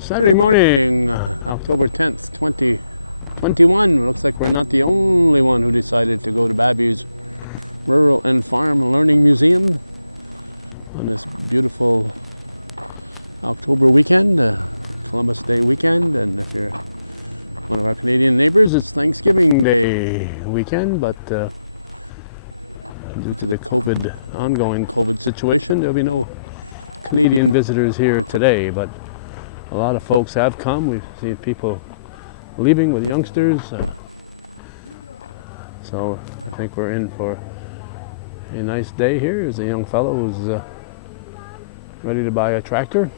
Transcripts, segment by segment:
Saturday morning, October 10th, 2021. Looks like we're not the only one who decided to go to Babbie's Rural and Farm Learning Museum on this beautiful October weekend, Columbus Day weekend. And if you're one of our Canadian neighbors, it's Thanksgiving Day weekend, but due to the ongoing COVID situation, there'll be no Canadian visitors here today, but a lot of folks have come. We've seen people leaving with youngsters, so I think we're in for a nice day here. There's a young fellow who's ready to buy a tractor.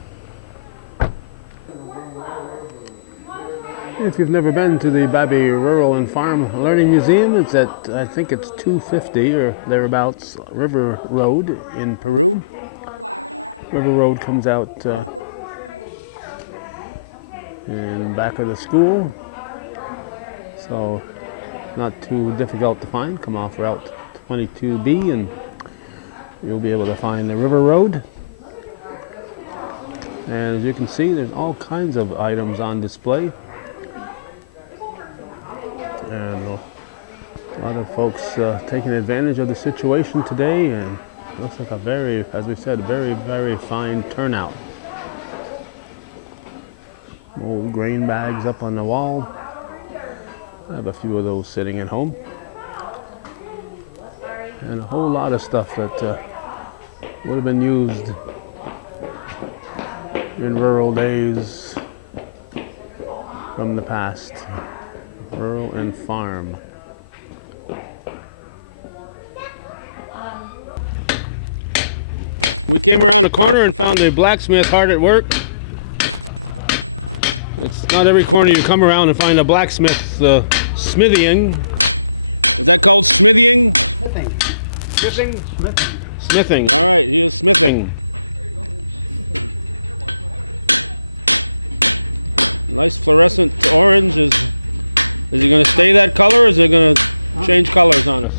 If you've never been to the Babbie Rural and Farm Learning Museum, it's at, I think it's 250 or thereabouts, River Road in Peru. River Road comes out in the back of the school, so not too difficult to find. Come off Route 22B and you'll be able to find the River Road. And as you can see, there's all kinds of items on display, and a lot of folks taking advantage of the situation today, and it looks like a very, as we said, very fine turnout. Old grain bags up on the wall. I have a few of those sitting at home. And a whole lot of stuff that would have been used in rural days from the past. Rural and farm. We came around the corner and found a blacksmith hard at work. It's not every corner you come around and find a blacksmith smithying. Is that called smithying? Smithing. Smithing? Smithing. Smithing. All right, he is smithing. Nice fluorescent orange. Is he going to stay that color, or is it going to change colors on us?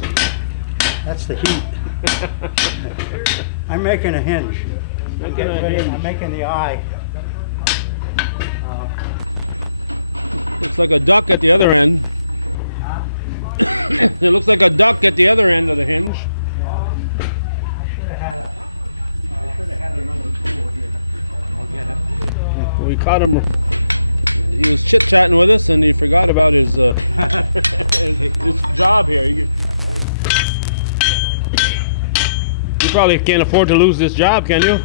That's the heat. I'm making a hinge. I'm making the eye. Looks like a duck at the other end. It looks like a duck at the other end of the hinge. I should have had another tool here. I'll get it. We caught him. He was chit-chatting with us, and he forgot about his his job here. You probably can't afford to lose this job, can you?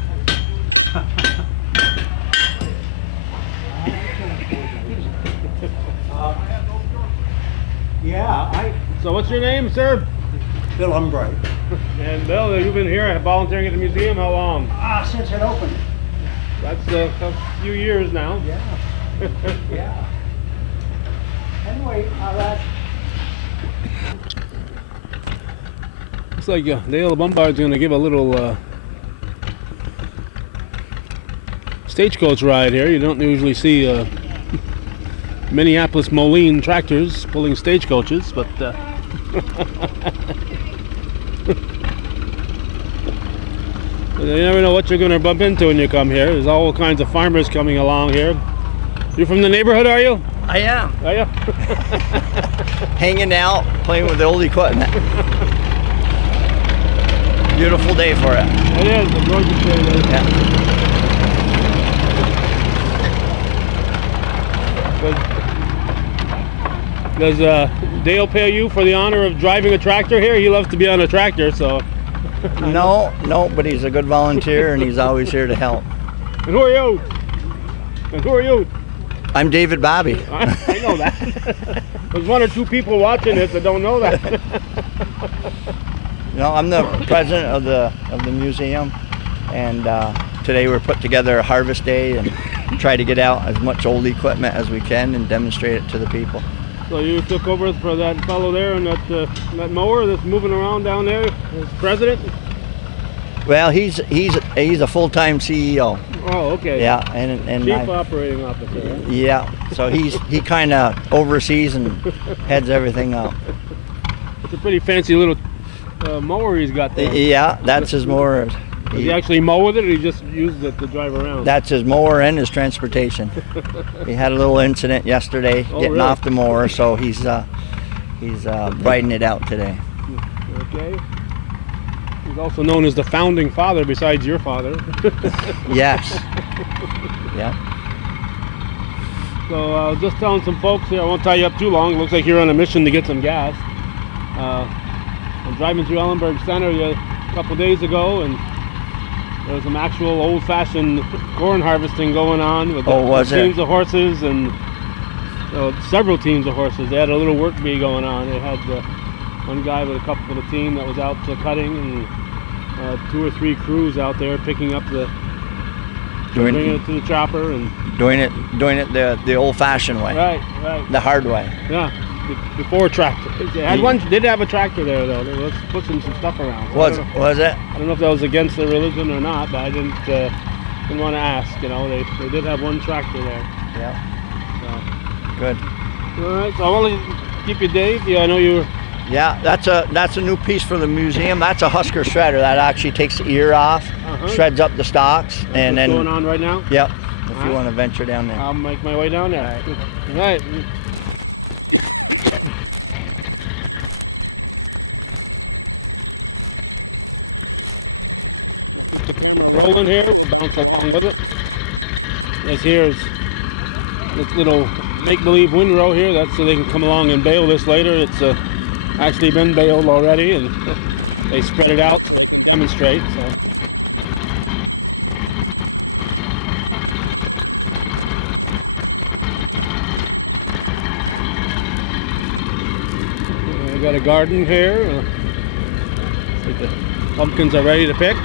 Yeah, So what's your name, sir? Bill Umbright. And Bill, you've been here volunteering at the museum how long? Since it opened. That's a few years now. Yeah. Yeah. Anyway, Looks like Dale Bombard's going to give a little stagecoach ride here. You don't usually see Minneapolis Moline tractors pulling stagecoaches, but you never know what you're going to bump into when you come here. There's all kinds of farmers coming along here. You're from the neighborhood, are you? I am. Are you? Hanging out, playing with the old equipment. Beautiful day for it. It is a gorgeous day. Yeah. Does Dale pay you for the honor of driving a tractor here? He loves to be on a tractor, so. No, but he's a good volunteer and he's always here to help. And who are you? And who are you? I'm David Babbie. I know that. There's one or two people watching this that don't know that. No, I'm the president of the museum, and today we're put together a harvest day and try to get out as much old equipment as we can and demonstrate it to the people. So you took over for that fellow there and that mower that's moving around down there as president? Well, he's a full-time CEO. Oh, okay. Yeah, and Chief Operating Officer. Right? Yeah, so he kind of oversees and heads everything up. It's a pretty fancy little mower he's got there. Yeah, that's his mower. Does he actually mow with it, or he just used it to drive around? That's his mower and his transportation. He had a little incident yesterday getting really? off the mower, so he's riding it out today. Okay. He's also known as the founding father, besides your father. Yes. Yeah. So just telling some folks here, I won't tie you up too long. It looks like you're on a mission to get some gas. I'm driving through Ellenburg Center a couple days ago, and there was some actual old-fashioned corn harvesting going on with teams of horses and several teams of horses. They had a little work bee going on. They had one guy with a couple of the team that was out cutting, and 2 or 3 crews out there picking up bringing it to the chopper and doing it the old-fashioned way. Right. The hard way. Yeah. Before tractor. Did have a tractor there though. They was pushing some stuff around. Was it? I don't know if that was against their religion or not, but I didn't want to ask. You know, they did have one tractor there. Yeah. So. Good. All right. So I want to keep you, Dave. Yeah, I know you were. Yeah, that's a new piece for the museum. That's a Husker shredder that actually takes the ear off, shreds up the stalks, and then going on right now. Yep. If you want to venture down there. I'll make my way down there. All right. We'll keep the camera rolling here. We'll bounce along with it. This little make-believe windrow here. That's so they can come along and bale this later. It's actually been baled already, and they spread it out so they can demonstrate. So. Got a garden here. Looks like the pumpkins are ready to pick.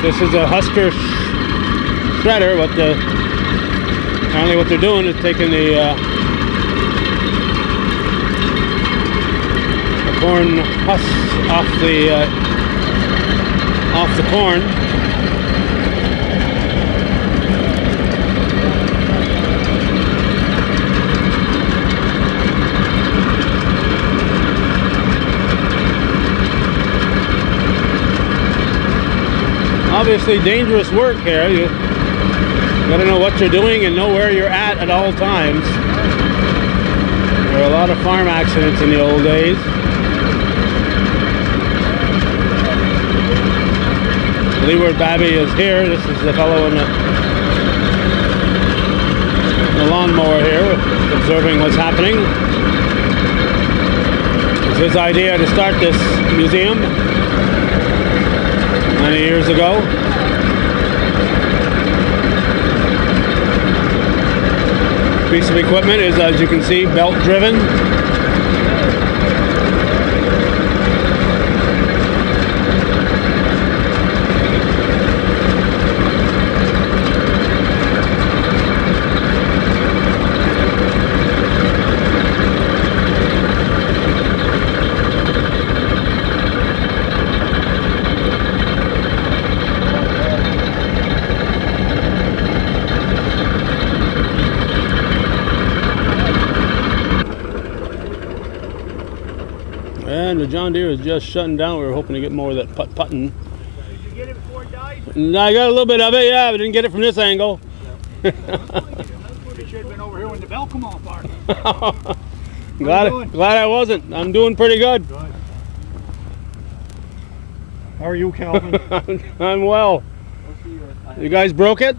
This is a Husker shredder. Apparently what they're doing is taking the corn husks off the corn. Obviously dangerous work here. You gotta know what you're doing and know where you're at all times. There were a lot of farm accidents in the old days. Leeward Babbie is here. This is the fellow in the lawnmower here, observing what's happening. It's his idea to start this museum many years ago. Piece of equipment is, as you can see, belt driven. And the John Deere is just shutting down. We were hoping to get more of that putting. Did you get it before it died? I got a little bit of it, yeah, but didn't get it from this angle. You should have been over here when the bell come off, Art. Glad I wasn't. I'm doing pretty good. How are you, Calvin? I'm well. You guys broke it?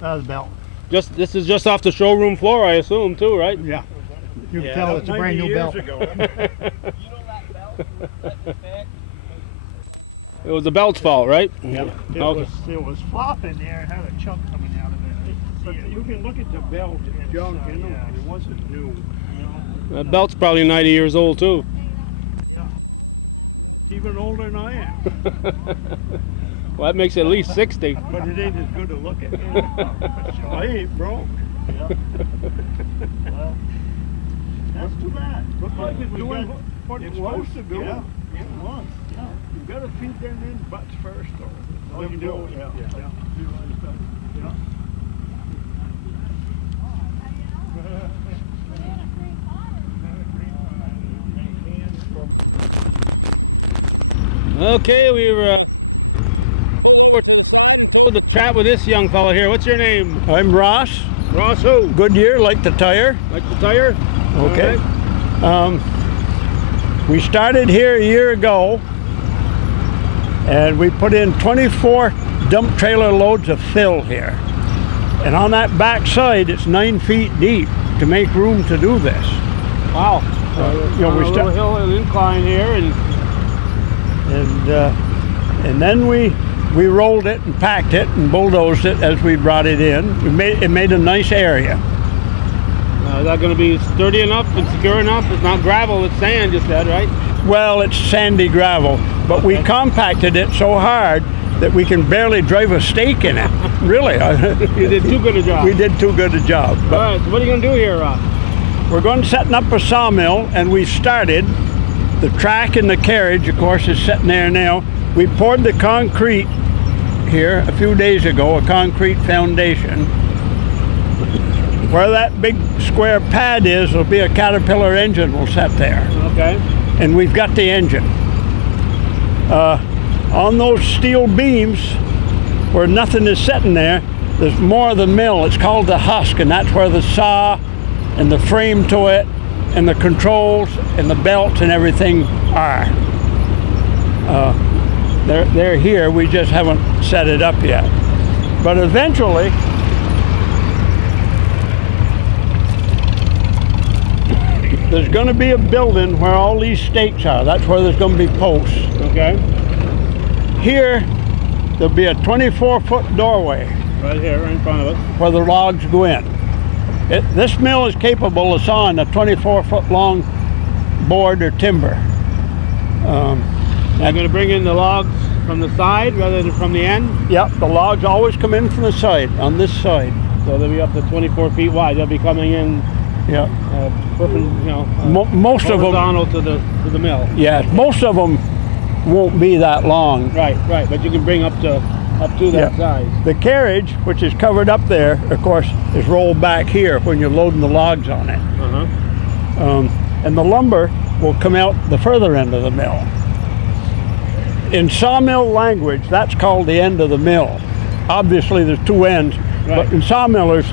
That was belt. This is just off the showroom floor, I assume, too, right? Yeah. You can tell it's a brand new belt. It was the belt's fault, right? Yep. It was flopping there. It had a chunk coming out of it. But you can look at the belt. It's junk in them. It wasn't new. That belt's probably 90 years old, too. Yeah. It's even older than I am. Well, that makes it at least 60. But it ain't as good to look at. I ain't broke. Yeah. Well, that's too bad. Looks like it's doing what it's supposed to do. Yeah, it was. Yeah. You've got to feed them in butts first, or you do. Yeah. Okay, we were pulled over to the side and told to chat with this young fella here. What's your name? I'm Ross. Ross who? Goodyear, like the tire. Like the tire? Okay. Right. We started here a year ago, and we put in 24 dump trailer loads of fill here. And on that back side, it's 9 feet deep to make room to do this. Wow. You know, we a little hill and incline here, and then we rolled it and packed it and bulldozed it as we brought it in. It made a nice area. is that going to be sturdy enough and secure enough? It's not gravel, it's sand, you said, right? Well, it's sandy gravel, but we compacted it so hard that we can barely drive a stake in it. Really. You did too good a job. We did too good a job. All right, so what are you going to do here, Ross? We're going to set up a sawmill, and we started. The track and the carriage, of course, is sitting there now. We poured the concrete here a few days ago, a concrete foundation. Where that big square pad is, there'll be a Caterpillar engine will set there. Okay. And we've got the engine. On those steel beams, where nothing is sitting there, there's more of the mill. It's called the husk, and that's where the saw and the frame to it and the controls and the belts and everything are. They're here, we just haven't set it up yet. But eventually, there's going to be a building where all these stakes are. That's where there's going to be posts. Okay. Here, there'll be a 24-foot doorway. Right here, right in front of us. Where the logs go in. This mill is capable of sawing a 24-foot long board or timber. You're going to bring in the logs from the side rather than from the end? Yep, the logs always come in from the side, on this side. So they'll be up to 24 feet wide. They'll be coming in. Yeah. Most of them horizontal to the mill. Yeah, most of them won't be that long. Right, right. But you can bring up to that size. The carriage, which is covered up there, of course, is rolled back here when you're loading the logs on it. And the lumber will come out the further end of the mill. In sawmill language, that's called the end of the mill. Obviously, there's two ends, right. But in sawmillers,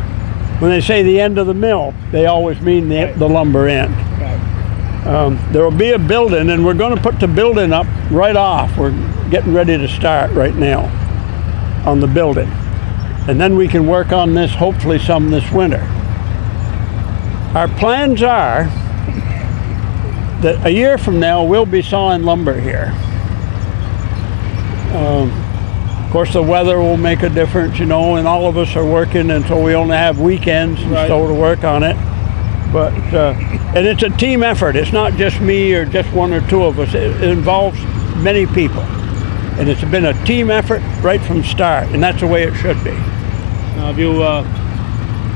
when they say the end of the mill, they always mean the lumber end. Right. There will be a building, and we're going to put the building up right off. We're getting ready to start right now on the building. And then we can work on this, hopefully some this winter. Our plans are that a year from now, we'll be sawing lumber here. Of course, the weather will make a difference, you know, and all of us are working, and so we only have weekends and so to work on it. But and it's a team effort. It's not just me or just one or two of us. It involves many people, and it's been a team effort right from start, and that's the way it should be. Now, have you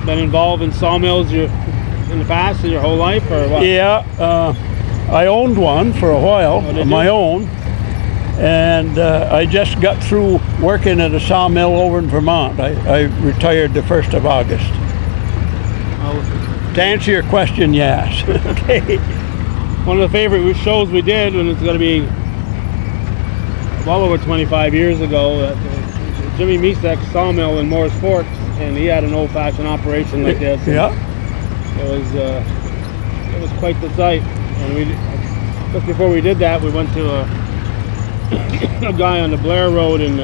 been involved in sawmills in the past, in your whole life, or what? Yeah, I owned one for a while, of my own. And I just got through working at a sawmill over in Vermont. I retired the 1st of August. To answer your question, yes. Okay. One of the favorite shows we did, when it's going to be well over 25 years ago, Jimmy Misek's sawmill in Morris Forks, and he had an old-fashioned operation like this. Yeah. It was quite the sight. And just before we did that, we went to a guy on the Blair Road on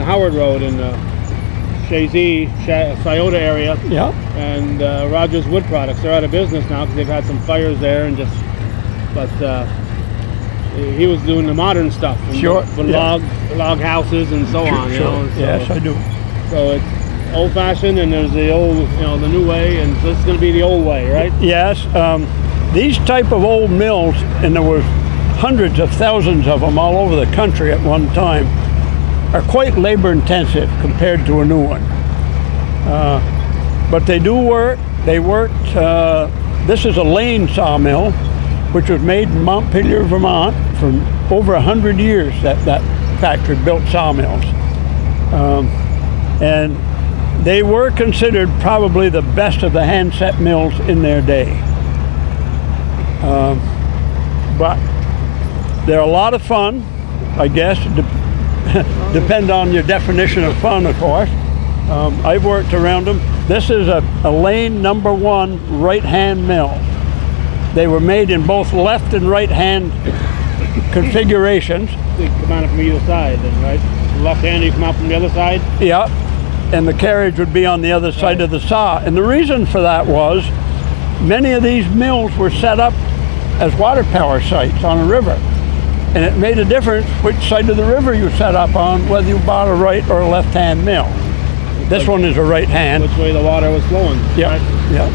Howard Road in Chazy, Scioto area. Yeah. And Rogers Wood Products. They're out of business now because they've had some fires there, and he was doing the modern stuff. Sure. The log houses and so on. Sure. You know, so, yes, I do. So it's old-fashioned, and there's the old, the new way, and so it's going to be the old way, right? Yes. These type of old mills, and there was hundreds of thousands of them all over the country at one time, are quite labor intensive compared to a new one. But they do work. They worked, this is a Lane sawmill, which was made in Montpelier, Vermont for over 100 years. That factory built sawmills. And they were considered probably the best of the hand-set mills in their day. But They're a lot of fun, I guess. Depend on your definition of fun, of course. I've worked around them. This is a lane #1 right-hand mill. They were made in both left and right-hand configurations. They come out from either side then, right? Left-handed, you come out from the other side? Yeah, and the carriage would be on the other side of the saw. And the reason for that was many of these mills were set up as water power sites on a river. And it made a difference which side of the river you set up on, whether you bought a right or a left-hand mill. This one is a right hand. Which way the water was flowing. Yeah, right? yeah.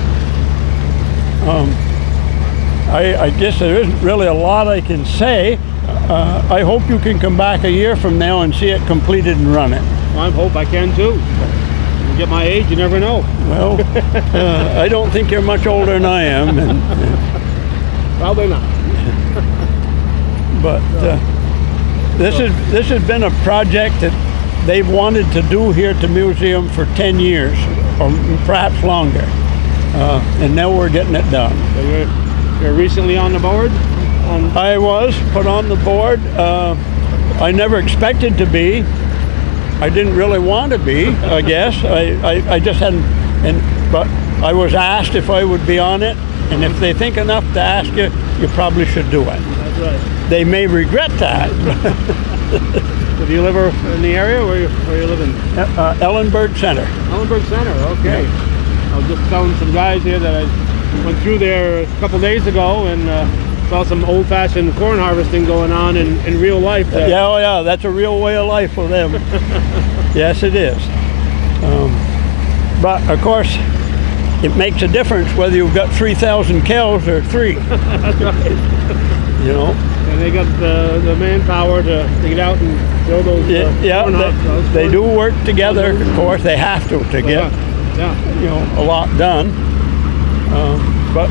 I guess there isn't really a lot I can say. I hope you can come back a year from now and see it completed and running. Well, I hope I can too. You get my age, you never know. Well, I don't think you're much older than I am. Probably not. But this has been a project that they've wanted to do here at the museum for 10 years, or perhaps longer. And now we're getting it done. So you're recently on the board? I was put on the board. I never expected to be. I didn't really want to be, I guess. I just hadn't, but I was asked if I would be on it, and if they think enough to ask you, you probably should do it. That's right. They may regret that. So do you live in the area where you living? Ellenberg Center. Ellenberg Center, okay. Yeah. I was just telling some guys here that I went through there a couple days ago and saw some old-fashioned corn harvesting going on in real life. Yeah, oh yeah, that's a real way of life for them. Yes, it is. But of course, it makes a difference whether you've got 3,000 cows or 3. That's right. You know. And they got the manpower to get out and throw those corn hops. They do work together, of course. They have to get you know, a lot done. But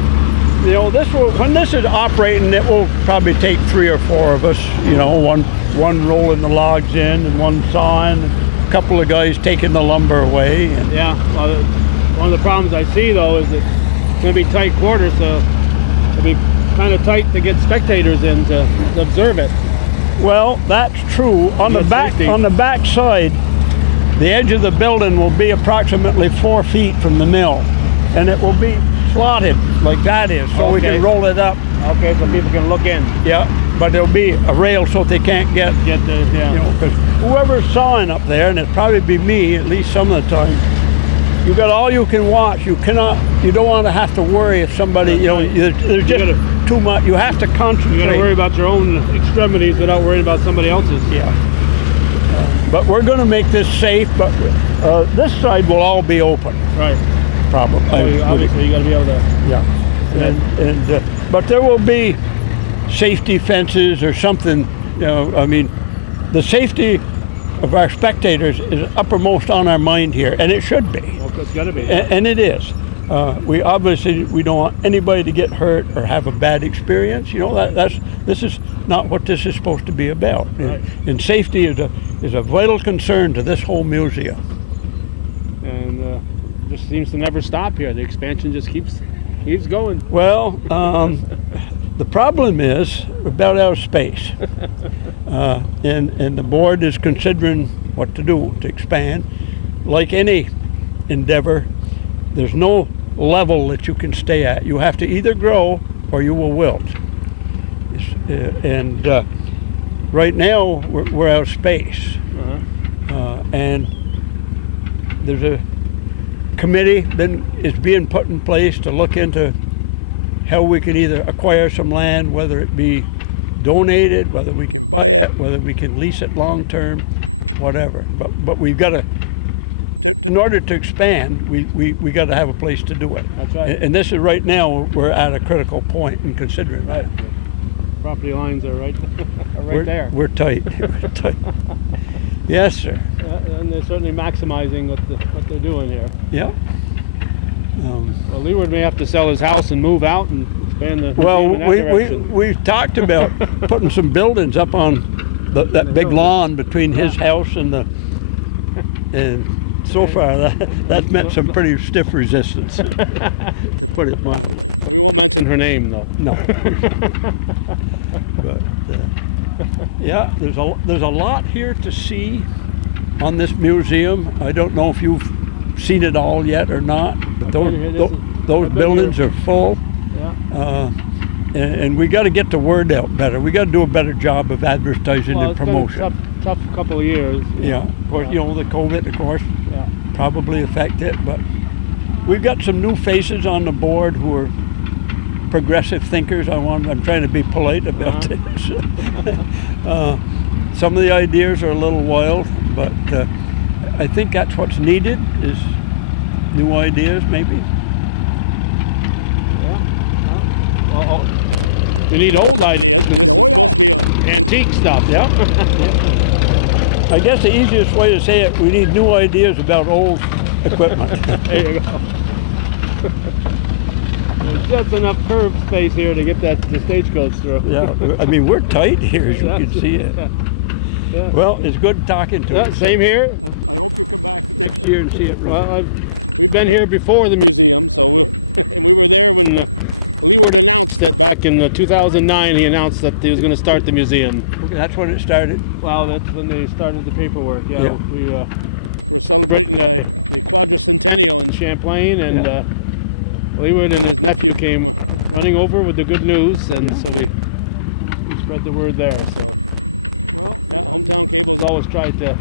you know, when this is operating, it will probably take 3 or 4 of us. You know, one rolling the logs in and one sawing, and a couple of guys taking the lumber away. And yeah. Well, one of the problems I see though is that it's going to be tight quarters, so it'll be kind of tight to get spectators in to observe it. Well, that's true. On the back side, the edge of the building will be approximately 4 feet from the mill, and it will be slotted like that is, so we can roll it up. Okay, so people can look in. Yeah, but there'll be a rail so they can't get the, you know, because whoever's sawing up there, and it'll probably be me at least some of the time, you got all you can watch. You don't want to have to worry if somebody, you know, there's just too much. You have to concentrate. You got to worry about your own extremities without worrying about somebody else's. Yeah. But we're going to make this safe, but this side will all be open. Right. Probably. Obviously, you got to be able to. Yeah. But there will be safety fences or something. You know, I mean, the safety of our spectators is uppermost on our mind here, and it should be. Well, it's got to be. And it is. We don't want anybody to get hurt or have a bad experience. You know, this is not what this is supposed to be about. Right. And safety is a vital concern to this whole museum. And just seems to never stop here. The expansion just keeps going. Well, the problem is we're about out of space, and the board is considering what to do to expand. Like any endeavor, there's no level that you can stay at. You have to either grow or you will wilt. And right now we're out of space, and there's a committee that is being put in place to look into how we can either acquire some land, whether it be donated, whether we can buy it, whether we can lease it long term, whatever. But we've got to in order to expand, we got to have a place to do it. That's right. And this is right now we're at a critical point in considering that. Property lines are right there. We're tight. We're tight. Yes, sir. And they're certainly maximizing what they're doing here. Yeah. Well, Leeward may have to sell his house and move out and expand the. Well, we've talked about putting some buildings up on that big lawn between his house and so far that's met some pretty stiff resistance, to put it mildly. Well, we won't mention her name though. No. But. Yeah, there's a lot here to see on this museum. I don't know if you've seen it all yet or not, but those buildings are full. Yeah. And we got to get the word out better. We got to do a better job of advertising and promotion. It's been a tough couple of years. Yeah, of course, you know, the COVID, of course, Yeah. probably affected it, but we've got some new faces on the board who are progressive thinkers. I'm trying to be polite about this. Some of the ideas are a little wild, but I think that's what's needed, is new ideas, maybe. Well, we need old ideas, but this is supposed to be antique stuff. Yeah. I guess the easiest way to say it, we need new ideas about old equipment. There you go. There's just enough curb space here to get the stagecoach through. Yeah, I mean, we're tight here, as you can see it. Yeah. Well, it's good talking to you. Same here. I hope you come back next year and see it. Well, we've been here before the museum, so and we were there when Leeward announced it back in 2009. He announced that he was going to start the museum. Okay, that's when it started. Well, that's when they started the paperwork. Yeah, Yeah. we were celebrating the quadricentennial in Champlain, and Leeward and his nephew came running over with the good news, and so we spread the word there. So, well, yeah, Hometown Cable's always tried to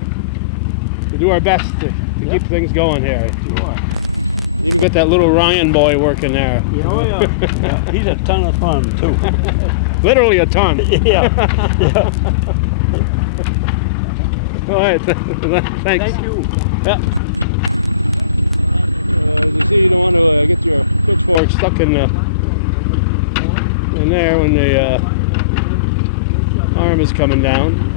do our best to keep things going here. Sure. Even got that little Ryan boy working there. Oh yeah. Yeah, he's a ton of fun too. Literally a ton. Yeah. All right. Thanks. Thank you. Yeah. As you see, you don't want to get your pitchfork stuck in there when the arm is coming down.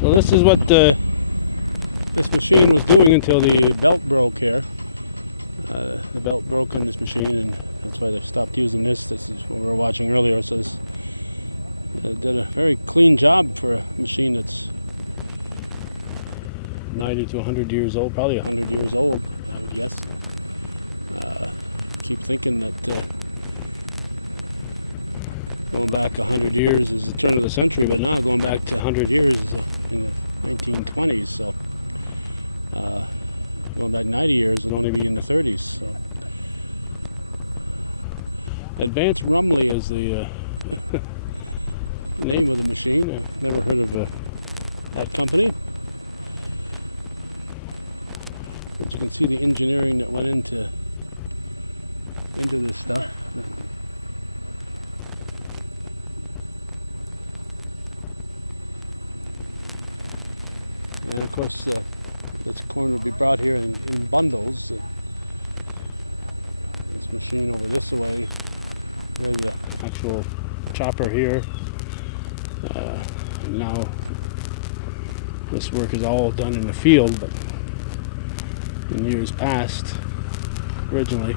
So this is what this machine was doing until the belt broke here. The belt broke on this machine, and that's why they stopped using this. This is what we were watching earlier. So this did a very clean job for a machine that's 90 to 100 years old, probably 100 years old, I would guess. Keep thinking that going back 100 years is the turn of the century, but now going back to 100 years is in the 1920s. So going back 90 years would only be in the 30s. So Advanced Rumley is the name of the machine. I've never heard of that company. But you can see the engineering that went into this stuff. And of course, this corn will be brought here in bundles. This machine over this way, there's the actual chopper here. Now, this work is all done in the field, but in years past, originally,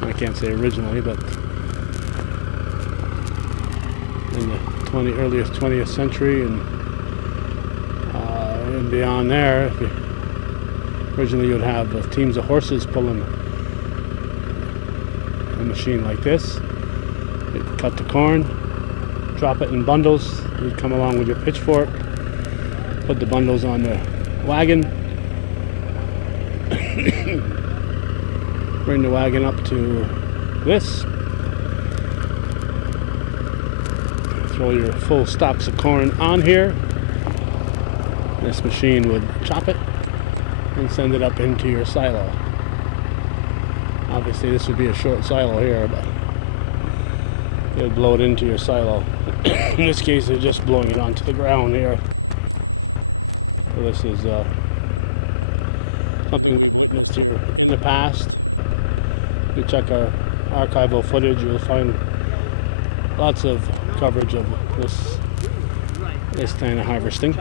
I can't say originally, but in the earliest 20th century and beyond there, originally you'd have teams of horses pulling a machine like this. You'd cut the corn, drop it in bundles. You'd come along with your pitchfork, put the bundles on the wagon, bring the wagon up to this, throw your full stalks of corn on here. This machine would chop it and send it up into your silo. Obviously this would be a short silo here, but it would blow it into your silo. In this case they're just blowing it onto the ground here. So this is something we've witnessed here in the past. If you check our archival footage, you'll find lots of coverage of this kind of harvesting.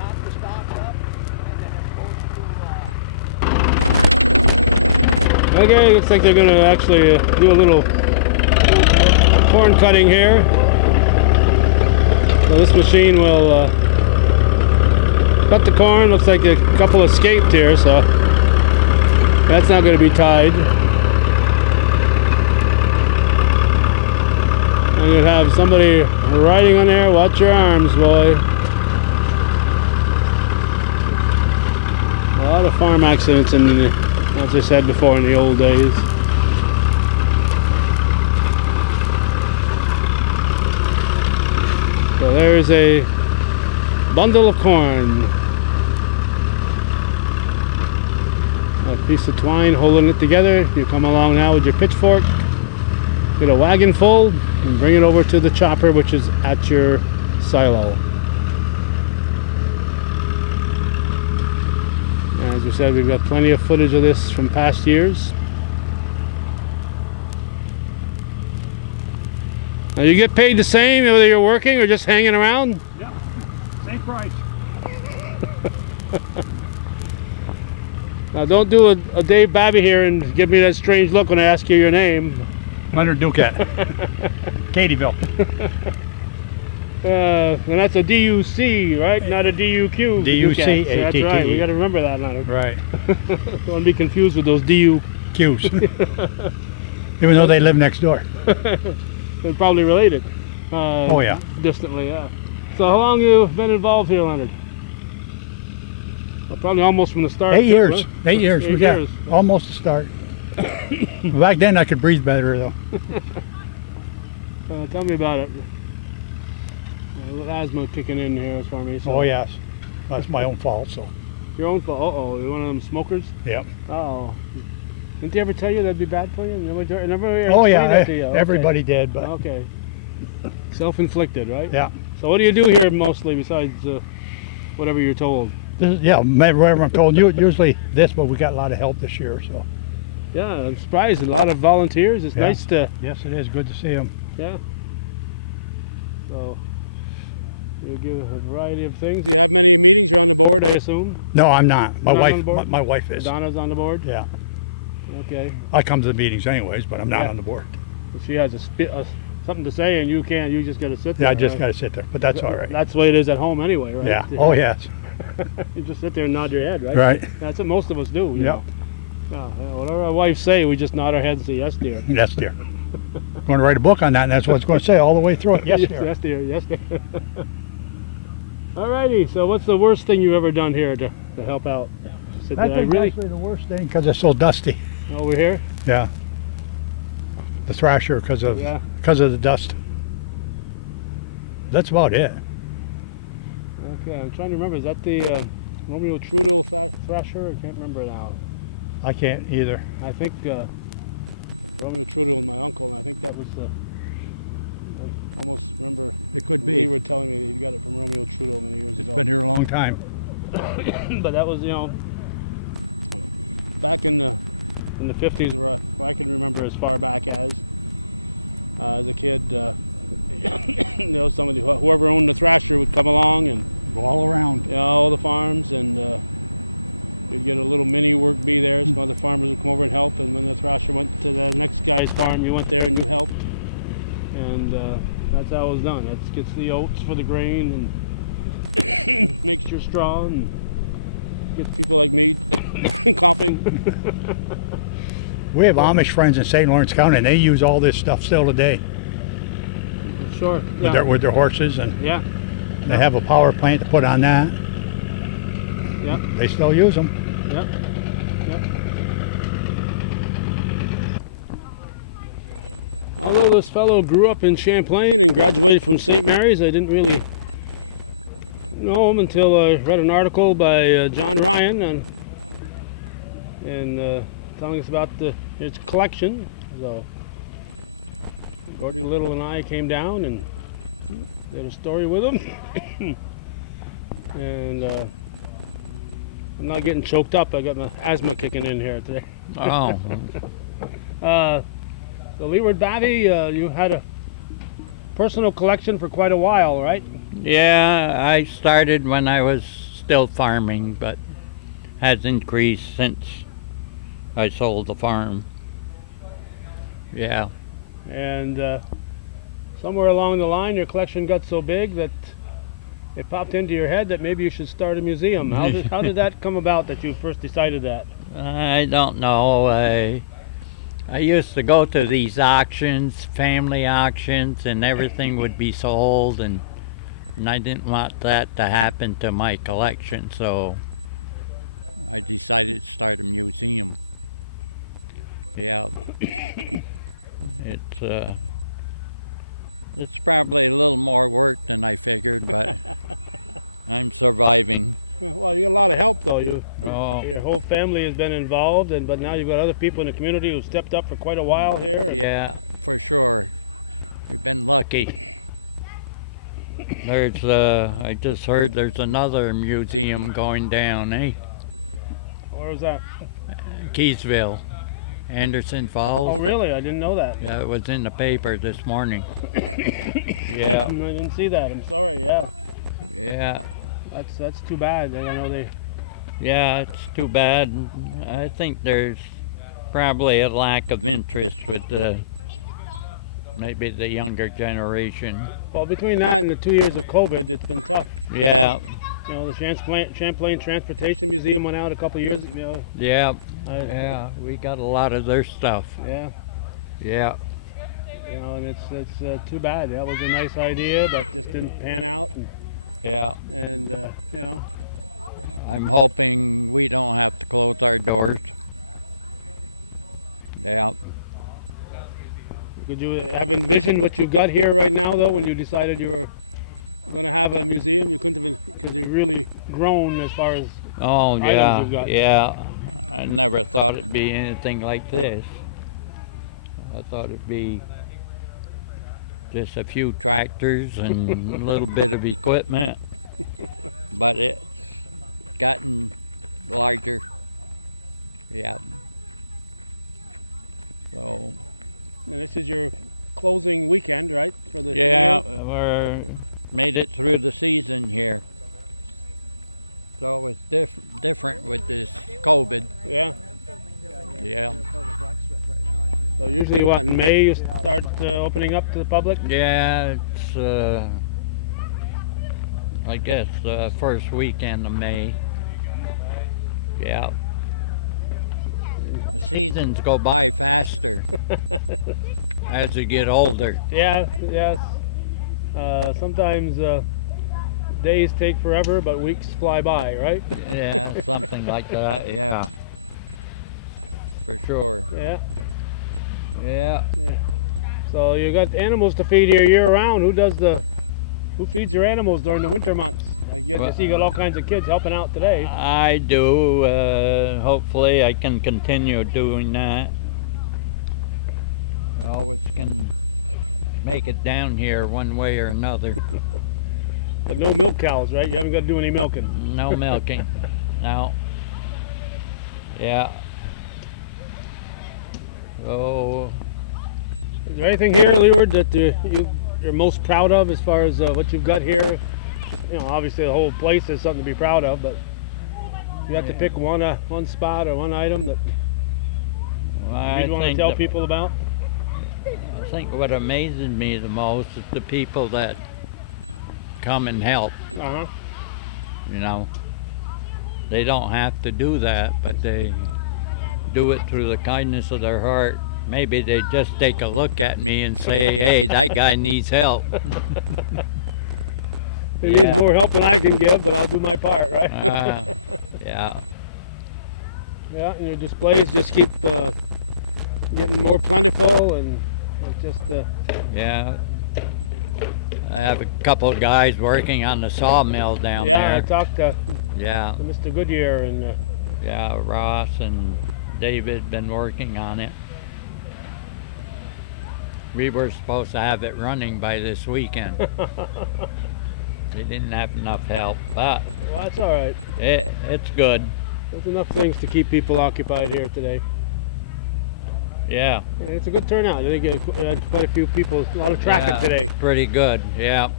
Okay, looks like they're going to actually do a little corn cutting here. So this machine will cut the corn. Looks like a couple escaped here, so that's not going to be tied. And you'd have somebody riding on there. Watch your arms, boy. A lot of farm accidents in the, as I said before, in the old days. So there's a bundle of corn. A piece of twine holding it together. You come along now with your pitchfork, get a wagon full, and bring it over to the chopper, which is at your silo. As we said, we've got plenty of footage of this from past years. Now you get paid the same whether you're working or just hanging around? Yeah, same price. Now don't do a Dave Babbie here and give me that strange look when I ask you your name. Leonard Duquette. Katie'ville. And that's a DUC, right? Not a DUQ. DUC, So that's right. We got to remember that, Leonard. Right. Don't want to be confused with those DUQs. Even though they live next door. They're probably related. Oh yeah. Distantly, yeah. So how long have you been involved here, Leonard? Well, probably almost from the start. 8 years. Right? 8 years. 8 we got years. almost to start. Back then I could breathe better though. Tell me about it. Asthma kicking in here for me. So. Oh yes. That's my own fault. So. Your own fault. Uh-oh, you're one of them smokers? Yep. Uh-oh. Didn't they ever tell you that'd be bad for you? Never Oh yeah. that to you. Okay. Everybody did, but. Okay. Self-inflicted, right? Yeah. So what do you do here mostly besides whatever you're told? This is, yeah, whatever I'm told. Usually this, but we got a lot of help this year. So. Yeah, I'm surprised. A lot of volunteers. It's nice to. Yes, it is. Good to see them. Yeah. So you give a variety of things. You have many meetings. You're on the board, I assume. No, I'm not. My You're not wife. on the board? My wife is. Donna's on the board. Yeah. Okay. I come to the meetings anyways, but I'm not Yeah. on the board. She has something to say, and you can't. You just got to sit there. Yeah, I just right? got to sit there, but that's all right. That's the way it is at home, anyway, right? Yeah. Oh yes. You just sit there and nod your head, right? Right. That's what most of us do. You Yep. know? Whatever our wives say, we just nod our heads and say, yes, dear. Yes, dear. I'm going to write a book on that, and that's what it's going to say all the way through it. Yes, dear. Yes, dear. Yes, dear. Alrighty. So, what's the worst thing you've ever done here to help out? Did I That's really actually the worst thing because it's so dusty. over here? Yeah. The thrasher because of Yeah. the dust. That's about it. Okay. I'm trying to remember. Is that the Romeo Trudeau thrasher? I can't remember now. I can't either. I think Romeo Trudeau was my uncle, and I think that was I almost remember. It could Lee be. were telling me that he got it from Romeo Trudeau many years ago. Been here a long time. But that was, back in the 50s, where I can remember as far back as a kid. Somebody, whoever owned the thrasher, would come along and Go all around. all the farms, and you'd get a little mini work bee there. Some other farmers would come over and help, and when the thrasher went to the next guy's farm, you went there and you helped, and that's how it was done. That gets the oats for the grain and makes your straw and gets people like me coughing. We have Amish friends in St. Lawrence County, and they use all this stuff still today Sure. with their horses, and Yeah. they have a power plant to put on that. Yep. They still use them. Yep. Although this fellow grew up in Champlain and graduated from St. Mary's, I didn't really know him until I read an article by John Ryan and telling us about his collection. So Gordy Little and I came down and did a story with him. And I'm not getting choked up. I got my asthma kicking in here today. Oh. So Leeward Babbie, you had a personal collection for quite a while, right? Yeah, I started when I was still farming, but has increased since I sold the farm. Yeah. And somewhere along the line, your collection got so big that it popped into your head that maybe you should start a museum. How did that come about that you first decided that? I don't know. I used to go to these auctions, family auctions, and everything would be sold, and I didn't want that to happen to my collection, so I decided to start a museum. Yeah. It's probably a little more work than I figured, but I'm surviving. Well, you got a lot of help, though. Your whole family has been involved, but now you've got other people in the community who've stepped up for quite a while here. Yeah, for sure. We've been lucky. There's, I just heard there's another museum going down, eh? Where was that? Keysville, Anderson Falls. Oh, really? I didn't know that. Yeah, it was in the paper this morning. Yeah. I didn't see that. I'm sorry. Yeah. Yeah. That's too bad. I know they. Yeah, it's too bad. I think there's probably a lack of interest with maybe the younger generation. Well, between that and the 2 years of COVID, it's been tough. Yeah. You know, the Champlain Transportation Museum went out a couple of years ago. Yeah. Yeah, we got a lot of their stuff. Yeah. Yeah. You know, and it's too bad. That was a nice idea, but just didn't pan out. Yeah. And you know, I'm hoping we don't have to close our doors. Yeah. Could you have envisioned what you've got here right now, though, when you decided you were going to have a museum? You couldn't have, because you've really grown as far as items you've got. Yeah. I never thought it'd be anything like this. I thought it'd be just a few tractors and a little bit of equipment, but it's gotten larger. Yeah. So. And this is your closing weekend, right? For the yeah, year? we're made it through the season here. So it's different with this COVID. Yeah. Yeah. So usually, what, in May you start opening up to the public? Yeah, it's I guess the first weekend of May. Yeah. The seasons go by faster as you get older. Yeah, yes. Sometimes days take forever, but weeks fly by, right? Yeah, something like that, yeah. For sure. Yeah. Yeah. Yeah. So you got animals to feed here year round. Who feeds your animals during the winter months? I see you got all kinds of kids helping out today. I do. Hopefully I can continue doing that. I always can make it down here one way or another. But no milk cows, right? You haven't got to do any milking. No milking. No. Yeah. So, is there anything here, Leeward, that you're most proud of as far as what you've got here? You know, obviously the whole place is something to be proud of, but you have to pick one spot or one item that you'd want to tell people about? I think what amazes me the most is the people that come and help. Uh-huh. You know, they don't have to do that, but they do it through the kindness of their heart. Maybe they just take a look at me and say, hey, that guy needs help. He needs more help than I can give, but I'll do my part, right? Yeah. Yeah, and your displays just keep getting more plentiful, and just yeah. I have a couple of guys working on the sawmill down there. Yeah, I talked to Mr. Goodyear and yeah, Ross and David been working on it. We were supposed to have it running by this weekend. They didn't have enough help, but well, that's all right. It's good. There's enough things to keep people occupied here today. Yeah. And it's a good turnout. I think you had quite a few people, a lot of traffic today. Pretty good, yeah.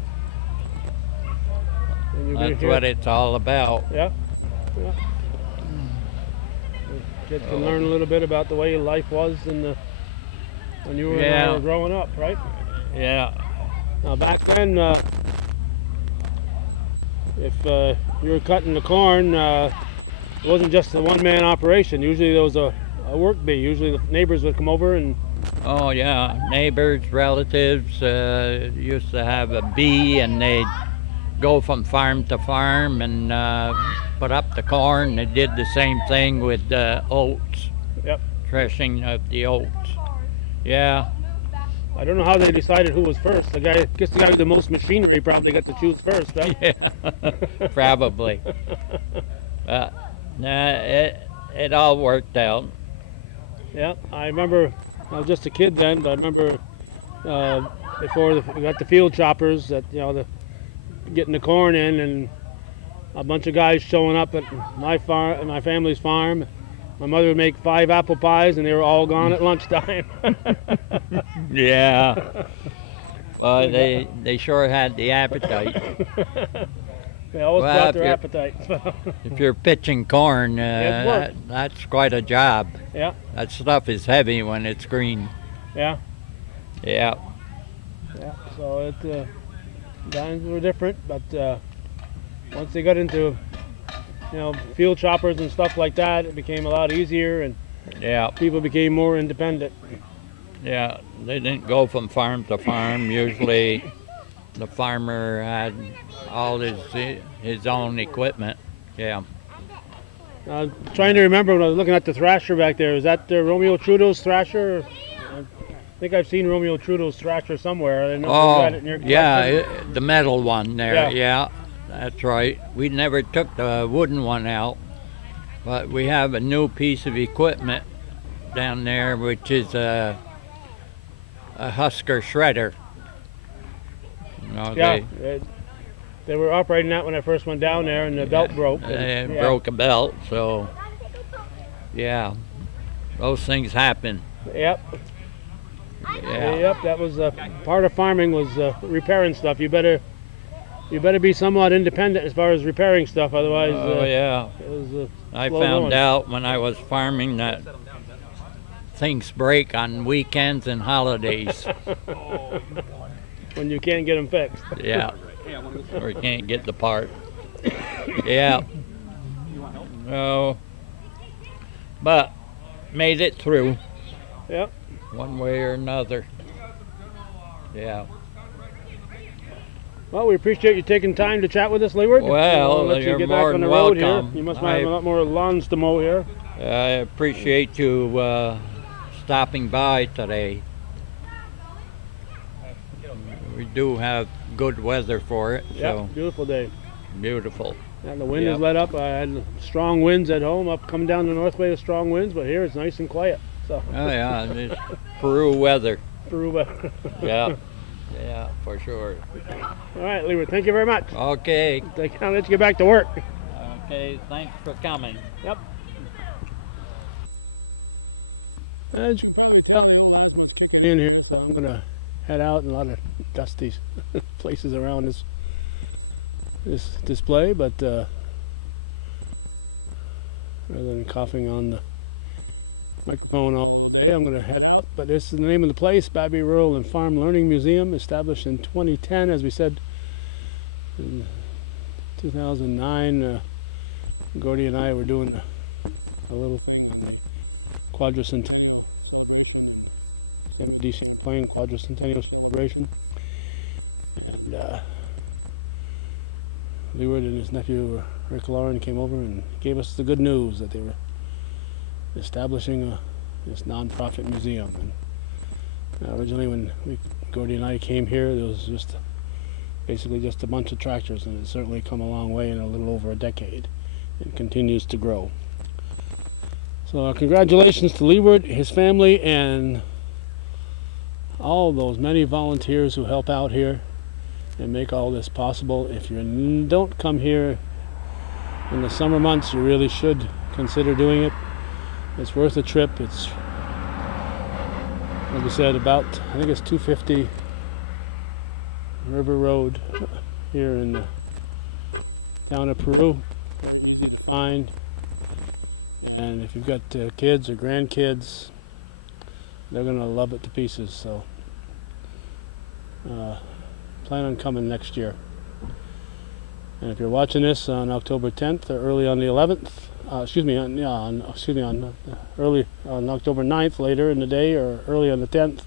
That's what it's all about. Yeah. Kids can learn a little bit about the way life was when you were growing up, right? Yeah. Now back then, if you were cutting the corn, it wasn't just a one-man operation. Usually there was a work be? Usually the neighbors would come over and... Oh yeah, neighbors, relatives used to have a bee, and they'd go from farm to farm and put up the corn. They did the same thing with oats. Yep. Threshing of the oats. Yeah. I don't know how they decided who was first. I guess the guy with the most machinery probably got to choose first. Huh? Yeah, probably. But it all worked out. Yeah, I remember, I was just a kid then, but I remember before we got the field choppers, that, you know, getting the corn in, and a bunch of guys showing up at my farm, my family's farm. My mother would make 5 apple pies, and they were all gone at lunchtime. Yeah. Well, they sure had the appetite. They always brought their appetite. If you're pitching corn, that's quite a job. Yeah. That stuff is heavy when it's green. Yeah. Yeah. Yeah. So times were different, but once they got into, you know, field choppers and stuff like that, it became a lot easier, and yeah, people became more independent. Yeah, they didn't go from farm to farm. Usually the farmer had all his own equipment. Yeah. Trying to remember when I was looking at the thrasher back there, is that Romeo Trudeau's thrasher? I think I've seen Romeo Trudeau's thrasher somewhere. I didn't know if you had it in your collection. Yeah, the metal one there. Yeah. Yeah, that's right. We never took the wooden one out, but we have a new piece of equipment down there, which is a Husker shredder. You know, yeah, they were operating that when I first went down there, and the belt broke. It broke a belt, so yeah, those things happen. Yep. Yeah. Yep, that was part of farming, was repairing stuff. You better be somewhat independent as far as repairing stuff, otherwise. Oh yeah. It was, I found out when I was farming that things break on weekends and holidays. When you can't get them fixed. Yeah. Or you can't get the part. Yeah. No. But made it through. Yep. One way or another. Yeah. Well, we appreciate you taking time to chat with us, Leeward. Well, let you you're get more back on than the road welcome. here. You must have a lot more lawns to mow here. I appreciate you stopping by today. We do have good weather for it. Yeah, So beautiful day. beautiful. And the wind is let up. I had strong winds at home, coming down the northway with strong winds, but here it's nice and quiet. So. Oh yeah, it's Peru weather. Peru weather. Yeah, yeah, for sure. All right, Leeward, thank you very much. Okay. I'll let you get back to work. Okay, thanks for coming. Yep. As you can probably tell, the old asthma's kicking in here, so I'm gonna head out in a lot of dusty places around this display, but rather than coughing on the microphone all day, I'm gonna head out. But this is the name of the place, Babbie Rural and Farm Learning Museum, established in 2010, as we said. In 2009, Gordy and I were doing a little thing on the quadricentennial celebration and Samuel D. Champlain quadricentennial celebration, and Leeward and his nephew Rick Lauren came over and gave us the good news that they were establishing this non-profit museum. And originally, when Gordy and I came here, there was basically just a bunch of tractors, and it's certainly come a long way in a little over a decade. It continues to grow. So congratulations to Leeward, his family, and all those many volunteers who help out here and make all this possible. If you don't come here in the summer months, you really should consider doing it. It's worth a trip. It's, like I said, I think it's 250 River Road here in the town of Peru. Very easy to find. And if you've got kids or grandkids, they're going to love it to pieces. So plan on coming next year. And if you're watching this on October 10th or early on the 11th, early on October 9th, later in the day, or early on the 10th.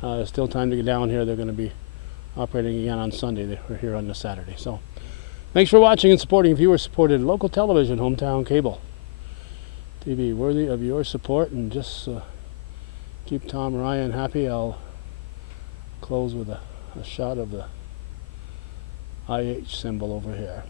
There's still time to get down here. They're going to be operating again on Sunday. We're here on the Saturday. So thanks for watching and supporting viewer-supported local television, Hometown Cable TV, worthy of your support. And just keep Tom Ryan happy. I'll close with a shot of the IH symbol over here.